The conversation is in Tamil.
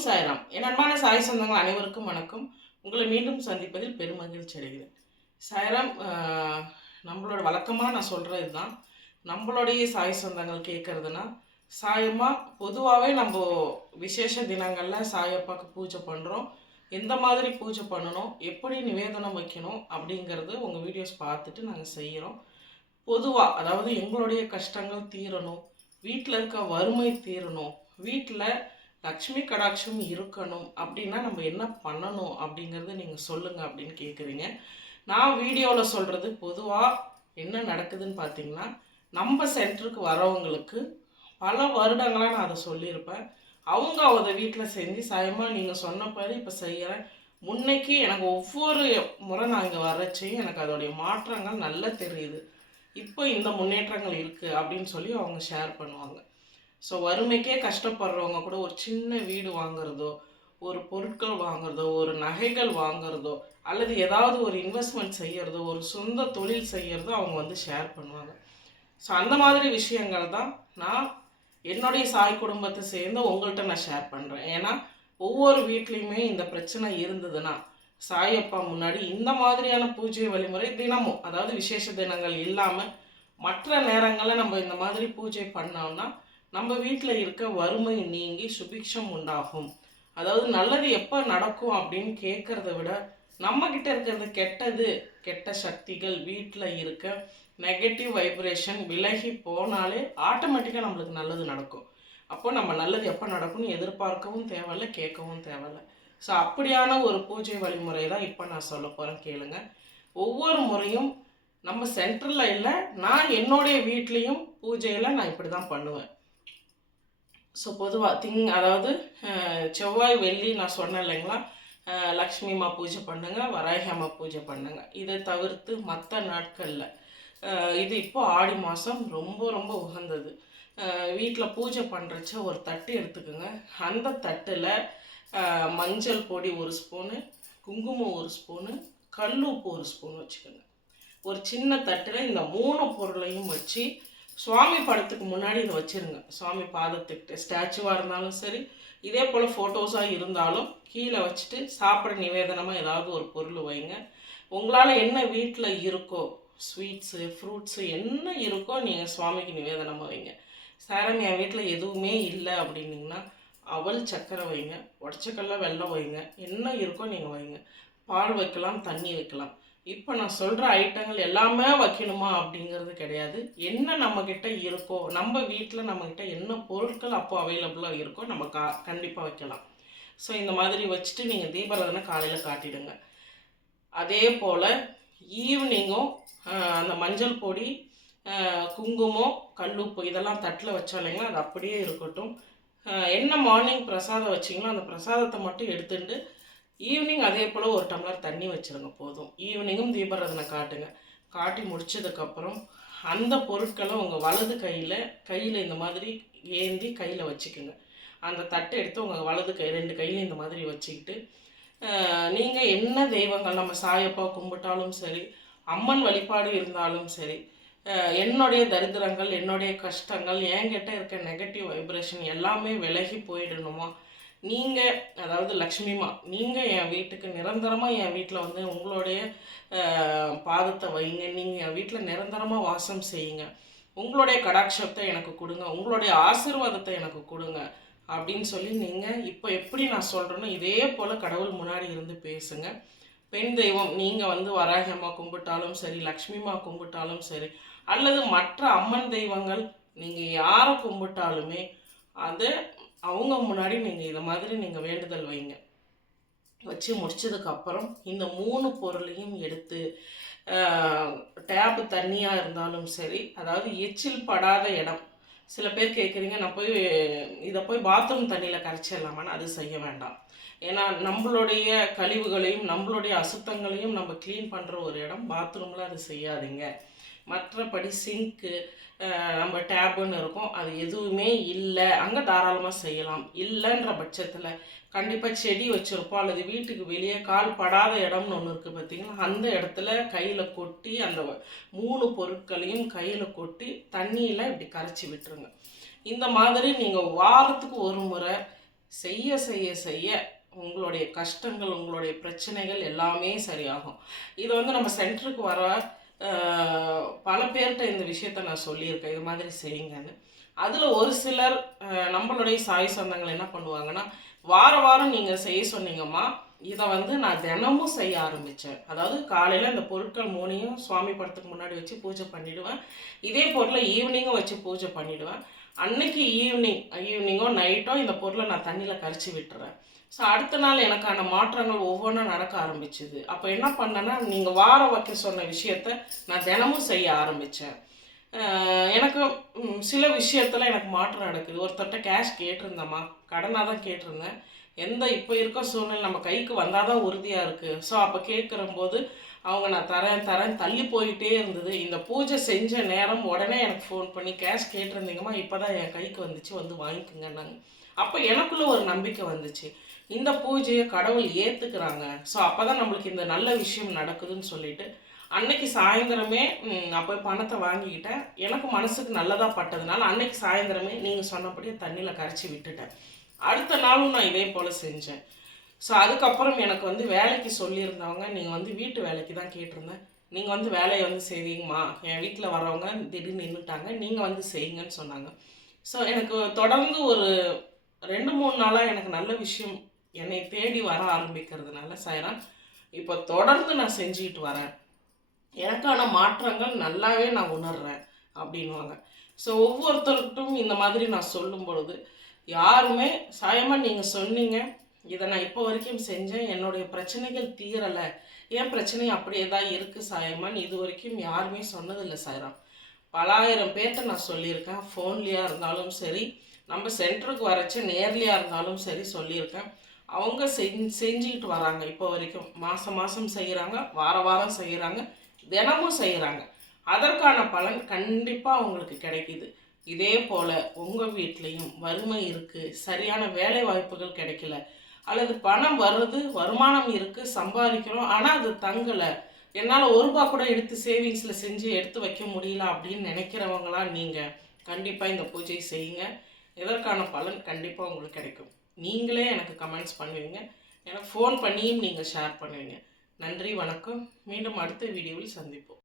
ஓம் சாய்ராம். என் அன்பான சாய் சொந்தங்கள் அனைவருக்கும் வணக்கம். உங்களை மீண்டும் சந்திப்பதில் பெருமகிழ்ச்சி அடைகிறேன். சாய்ராம் நம்மளோட வழக்கமாக நான் சொல்கிறது தான் நம்மளுடைய சாய் சொந்தங்கள் கேட்குறதுனா சாயம்மா பொதுவாகவே நம்ம விசேஷ தினங்களில் சாயப்பாக்கு பூஜை பண்ணுறோம் எந்த மாதிரி பூஜை பண்ணணும்? எப்படி நிவேதனம் வைக்கணும்? அப்படிங்கிறது உங்கள் வீடியோஸ் பார்த்துட்டு நாங்கள் செய்கிறோம் பொதுவாக அதாவது எங்களுடைய கஷ்டங்கள் தீரணும். வீட்டில் இருக்க வறுமை தீரணும். வீட்டில் லக்ஷ்மி கடாட்சம் இருக்கணும் அப்படின்னா நம்ம என்ன பண்ணணும் அப்படிங்கிறத நீங்கள் சொல்லுங்கள் அப்படின்னு கேட்குறீங்க நான் வீடியோவில் சொல்கிறது பொதுவாக என்ன நடக்குதுன்னு பார்த்தீங்கன்னா நம்ம சென்டருக்கு வரவங்களுக்கு பல வருடங்களாக நான் அதை சொல்லியிருப்பேன். அவங்க அதை வீட்டில் செஞ்சு சாயமா நீங்கள் சொன்னபடி இப்போ செய்கிறேன் முன்னைக்கு எனக்கு ஒவ்வொரு முறை நான் இங்கே வர்றச்சையும் எனக்கு அதோடைய மாற்றங்கள் நல்லா தெரியுது. இப்போ இந்த முன்னேற்றங்கள் இருக்குது அப்படின்னு சொல்லி அவங்க ஷேர் பண்ணுவாங்க. ஸோ வறுமைக்கே கஷ்டப்படுறவங்க கூட ஒரு சின்ன வீடு வாங்குறதோ ஒரு பொருட்கள் வாங்குறதோ ஒரு நகைகள் வாங்குறதோ அல்லது ஏதாவது ஒரு இன்வெஸ்ட்மெண்ட் செய்கிறதோ ஒரு சொந்த தொழில் செய்யறதோ அவங்க வந்து ஷேர் பண்ணுவாங்க. ஸோ அந்த மாதிரி விஷயங்கள் தான் நான் என்னுடைய சாய் குடும்பத்தை சேர்ந்து உங்கள்கிட்ட நான் ஷேர் பண்ணுறேன் ஏன்னா ஒவ்வொரு வீட்லேயுமே இந்த பிரச்சனை இருந்ததுன்னா சாயப்பா முன்னாடி இந்த மாதிரியான பூஜை வழிமுறை தினமும் அதாவது விசேஷ தினங்கள் இல்லாமல் மற்ற நேரங்களில் நம்ம இந்த மாதிரி பூஜை பண்ணோம்னா நம்ம வீட்டில் இருக்க வறுமை நீங்கி சுபிக்ஷம் உண்டாகும். அதாவது நல்லது எப்போ நடக்கும் அப்படின்னு கேட்குறத விட நம்மக்கிட்ட இருக்கிறது கெட்டது கெட்ட சக்திகள் வீட்டில் இருக்க நெகட்டிவ் வைப்ரேஷன் விலகி போனாலே ஆட்டோமேட்டிக்காக நம்மளுக்கு நல்லது நடக்கும். அப்போ நம்ம நல்லது எப்போ நடக்கும்னு எதிர்பார்க்கவும் தேவையில்ல கேட்கவும் தேவையில்ல. ஸோ அப்படியான ஒரு பூஜை வழிமுறை தான் இப்போ நான் சொல்ல போகிறேன் கேளுங்க. ஒவ்வொரு முறையும் நம்ம சென்டரில் இல்லை நான் என்னுடைய வீட்லேயும் பூஜையில் நான் இப்படி தான் பண்ணுவேன். ஸோ பொதுவாக திங் அதாவது செவ்வாய் வெள்ளி நான் சொன்னேன் இல்லைங்களா? லக்ஷ்மி அம்மா பூஜை பண்ணுங்க வராகி அம்மா பூஜை பண்ணுங்க. இதை தவிர்த்து மற்ற நாட்களில் இது இப்போ ஆடி மாதம் ரொம்ப ரொம்ப உகந்தது. வீட்டில் பூஜை பண்ணுறச்ச ஒரு தட்டு எடுத்துக்கோங்க. அந்த தட்டில் மஞ்சள் பொடி ஒரு ஸ்பூனு குங்குமம் ஒரு ஸ்பூனு கல்லுப்பு ஒரு ஸ்பூன் வச்சுக்கோங்க. ஒரு சின்ன தட்டில் இந்த மூணு பொருளையும் வச்சு சுவாமி படத்துக்கு முன்னாடி இதை வச்சிருங்க. சுவாமி பாதத்துக்கிட்ட ஸ்டாச்சுவாக இருந்தாலும் சரி இதே போல் ஃபோட்டோஸாக இருந்தாலும் கீழே வச்சுட்டு சாப்பிட நிவேதனமாக ஏதாவது ஒரு பொருள் வைங்க. உங்களால் என்ன வீட்டில் இருக்கோ ஸ்வீட்ஸு ஃப்ரூட்ஸு என்ன இருக்கோ நீங்கள் சுவாமிக்கு நிவேதனமாக வைங்க. சாரம் என் வீட்டில் எதுவுமே இல்லை அப்படின்னிங்கன்னா அவல் சக்கரை வைங்க உடச்சக்கல்ல வெள்ளம் வைங்க என்ன இருக்கோ நீங்கள் வைங்க. பால் வைக்கலாம் தண்ணி வைக்கலாம். இப்போ நான் சொல்கிற ஐட்டங்கள் எல்லாமே வைக்கணுமா அப்படிங்கிறது கிடையாது. என்ன நம்மக்கிட்ட இருக்கோ நம்ம வீட்டில் நம்மக்கிட்ட என்ன பொருட்கள் அப்போ அவைலபிளாக இருக்கோ நம்ம கா கண்டிப்பாக வைக்கலாம். ஸோ இந்த மாதிரி வச்சுட்டு நீங்கள் தீபாராதனை காலையில் காட்டிடுங்க. அதே போல் ஈவினிங்கும் அந்த மஞ்சள் பொடி குங்குமம் கல்லுப்பு இதெல்லாம் தட்டில் வச்சோம் இல்லைங்களா? அது அப்படியே இருக்கட்டும். என்ன மார்னிங் பிரசாதம் வச்சிங்களோ அந்த பிரசாதத்தை மட்டும் எடுத்துட்டு ஈவினிங் அதே போல் ஒரு டம்ளர் தண்ணி வச்சிருங்க போதும். ஈவினிங்கும் தீபாராதனை காட்டுங்க. காட்டி முடிச்சதுக்கப்புறம் அந்த பொருட்களை உங்கள் வலது கையில் கையில் இந்த மாதிரி ஏந்தி கையில் வச்சுக்கோங்க. அந்த தட்டை எடுத்து உங்கள் வலது கை ரெண்டு கையில் இந்த மாதிரி வச்சுக்கிட்டு நீங்கள் என்ன தெய்வங்கள் நம்ம சாயப்பா கும்பிட்டாலும் சரி அம்மன் வழிபாடு இருந்தாலும் சரி என்னுடைய தரித்திரங்கள் என்னுடைய கஷ்டங்கள் என்கிட்ட இருக்க நெகட்டிவ் வைப்ரேஷன் எல்லாமே விலகி போயிடணுமா? நீங்கள் அதாவது லக்ஷ்மிமா நீங்கள் என் வீட்டுக்கு நிரந்தரமாக என் வீட்டில் வந்து உங்களுடைய பாதத்தை வைங்க. நீங்கள் என் வீட்டில் நிரந்தரமாக வாசம் செய்யுங்க. உங்களுடைய கடாட்சத்தை எனக்கு கொடுங்க. உங்களுடைய ஆசீர்வாதத்தை எனக்கு கொடுங்க. அப்படின்னு சொல்லி நீங்கள் இப்போ எப்படி நான் சொல்கிறேனோ இதே போல் கடவுள் முன்னாடி இருந்து பேசுங்க. பெண் தெய்வம் நீங்கள் வந்து வராகி அம்மா கும்பிட்டாலும் சரி லக்ஷ்மிமா கும்பிட்டாலும் சரி அல்லது மற்ற அம்மன் தெய்வங்கள் நீங்கள் யாரை கும்பிட்டாலுமே அது அவங்க முன்னாடி நீங்கள் இதை மாதிரி நீங்கள் வேண்டுதல் வைங்க. வச்சு முடிச்சதுக்கப்புறம் இந்த மூணு பொருளையும் எடுத்து டேப்பு தண்ணியாக இருந்தாலும் சரி அதாவது எச்சில் படாத இடம். சில பேர் கேட்குறீங்க நான் போய் இதை போய் பாத்ரூம் தண்ணியில் கரைச்சிடலாமான்னு அது செய்ய வேண்டாம். ஏன்னா நம்மளுடைய கழிவுகளையும் நம்மளுடைய அசுத்தங்களையும் நம்ம க்ளீன் பண்ணுற ஒரு இடம் பாத்ரூமில் அது செய்யாதீங்க. மற்றபடி சிங்க்கு நம்ம டேப்புன்னு இருக்கும். அது எதுவுமே இல்லை. அங்கே தாராளமாக செய்யலாம். இல்லைன்ற பட்சத்தில் கண்டிப்பாக செடி வச்சுருப்போம். அல்லது வீட்டுக்கு வெளியே கால் படாத இடம்னு ஒன்று இருக்குது பார்த்திங்கன்னா அந்த இடத்துல கையில் கொட்டி அந்த மூணு பொருட்களையும் கையில் கொட்டி தண்ணியில் இப்படி கரைச்சி விட்டுருங்க. இந்த மாதிரி நீங்கள் வாரத்துக்கு ஒரு முறை செய்ய செய்ய செய்ய உங்களுடைய கஷ்டங்கள் உங்களுடைய பிரச்சனைகள் எல்லாமே சரியாகும். இது வந்து நம்ம சென்டருக்கு வர பல பேர்கிட்ட இந்த விஷயத்த நான் சொல்லியிருக்கேன். இது மாதிரி செய்யுங்கன்னு. அதில் ஒரு சிலர் நம்மளுடைய சாய் சொந்தங்கள் என்ன பண்ணுவாங்கன்னா வார வாரம் நீங்கள் செய்ய சொன்னீங்கம்மா இதை வந்து நான் தினமும் செய்ய ஆரம்பித்தேன் அதாவது காலையில் இந்த பொருட்கள் மூணையும் சுவாமி படத்துக்கு முன்னாடி வச்சு பூஜை பண்ணிவிடுவேன் இதே பொருளை ஈவினிங்கும் வச்சு பூஜை பண்ணிவிடுவேன் அன்னைக்கு ஈவினிங் ஈவினிங்கோ நைட்டோ இந்த பொருளை நான் தண்ணியில் கரைச்சி விட்டுறேன். ஸோ அடுத்த நாள் எனக்கான மாற்றங்கள் ஒவ்வொன்றும் நடக்க ஆரம்பிச்சுது. அப்போ என்ன பண்ணேன்னா நீங்கள் வாரம் வைக்க சொன்ன விஷயத்த நான் தினமும் செய்ய ஆரம்பித்தேன் எனக்கு சில விஷயத்தில் எனக்கு மாற்றம் நடக்குது. ஒருத்தர்கிட்ட கேஷ் கேட்டிருந்தேம்மா. கடனாக தான் கேட்டிருந்தேன். எந்த இப்போ இருக்க சூழ்நிலை நம்ம கைக்கு வந்தால் தான் உறுதியாக இருக்குது ஸோ அப்போ கேட்குறம்போது அவங்க நான் தரேன் தரேன் தள்ளி போயிட்டே இருந்தது. இந்த பூஜை செஞ்ச நேரம் உடனே எனக்கு ஃபோன் பண்ணி கேஷ் கேட்டிருந்தீங்கம்மா இப்போ தான் என் கைக்கு வந்துச்சு வந்து வாங்கிக்கோங்கன்னாங்க. அப்போ எனக்குள்ளே ஒரு நம்பிக்கை வந்துச்சு. இந்த பூஜையை கடவுள் ஏற்றுக்கிறாங்க ஸோ அப்போ தான் நம்மளுக்கு இந்த நல்ல விஷயம் நடக்குதுன்னு சொல்லிட்டு அன்னைக்கு சாயந்தரமே அப்போ பணத்தை வாங்கிக்கிட்டேன். எனக்கு மனசுக்கு நல்லதாக பட்டதுனால அன்னைக்கு சாயந்தரமே நீங்கள் சொன்னபடியே தண்ணியில் கரைச்சி விட்டுட்டேன். அடுத்த நாளும் நான் இதே போல் செஞ்சேன். ஸோ அதுக்கப்புறம் எனக்கு வந்து வேலைக்கு சொல்லியிருந்தவங்க நீங்கள் வந்து வீட்டு வேலைக்கு தான் கேட்டிருந்தேன். நீங்கள் வந்து வேலையை வந்து செய்வீங்கம்மா. என் வீட்டில் வரவங்க திடீர்னு நின்றுட்டாங்க நீங்கள் வந்து செய்யுங்கன்னு சொன்னாங்க. ஸோ எனக்கு தொடர்ந்து ஒரு ரெண்டு மூணு நாளாக எனக்கு நல்ல விஷயம் என்னை தேடி வர ஆரம்பிக்கிறதுனால சாயரா இப்போ தொடர்ந்து நான் செஞ்சுக்கிட்டு வரேன். எனக்கான மாற்றங்கள் நல்லாவே நான் உணர்றேன் அப்படின்வாங்க ஸோ ஒவ்வொருத்தருக்கும் இந்த மாதிரி நான் சொல்லும் பொழுது யாருமே சாயமாக நீங்கள் சொன்னீங்க இதை நான் இப்போ வரைக்கும் செஞ்சேன். என்னுடைய பிரச்சனைகள் தீரலை. என் பிரச்சனை அப்படியே தான் இருக்குது சாயமான்னு இது வரைக்கும் யாருமே சொன்னதில்லை சாயராம். பலாயிரம் பேர்கிட்ட நான் சொல்லியிருக்கேன். ஃபோன்லேயா இருந்தாலும் சரி நம்ம சென்டருக்கு வரச்சு நேர்லையாக இருந்தாலும் சரி சொல்லியிருக்கேன். அவங்க செஞ் செஞ்சுக்கிட்டு வராங்க இப்போ வரைக்கும். மாதம் மாதம் செய்கிறாங்க வார வாரம் செய்கிறாங்க தினமும் செய்கிறாங்க அதற்கான பலன் கண்டிப்பாக அவங்களுக்கு கிடைக்குது. இதே போல் உங்கள் வீட்லேயும் வறுமை இருக்குது சரியான வேலை வாய்ப்புகள் கிடைக்கல. அல்லது பணம் வருது வருமானம் இருக்குது சம்பாதிக்கிறோம் ஆனால் அது தங்கலை. என்னால் ஒரு ரூபா கூட எடுத்து சேவிங்ஸில் செஞ்சு எடுத்து வைக்க முடியல அப்படின்னு நினைக்கிறவங்களா நீங்கள் கண்டிப்பாக இந்த பூஜையை செய்யுங்க. இதற்கான பலன் கண்டிப்பாக உங்களுக்கு கிடைக்கும். நீங்களே எனக்கு கமெண்ட்ஸ் பண்ணுவீங்க. எனக்கு ஃபோன் பண்ணியும் நீங்கள் ஷேர் பண்ணுவீங்க. நன்றி வணக்கம். மீண்டும் அடுத்த வீடியோவில் சந்திப்போம்.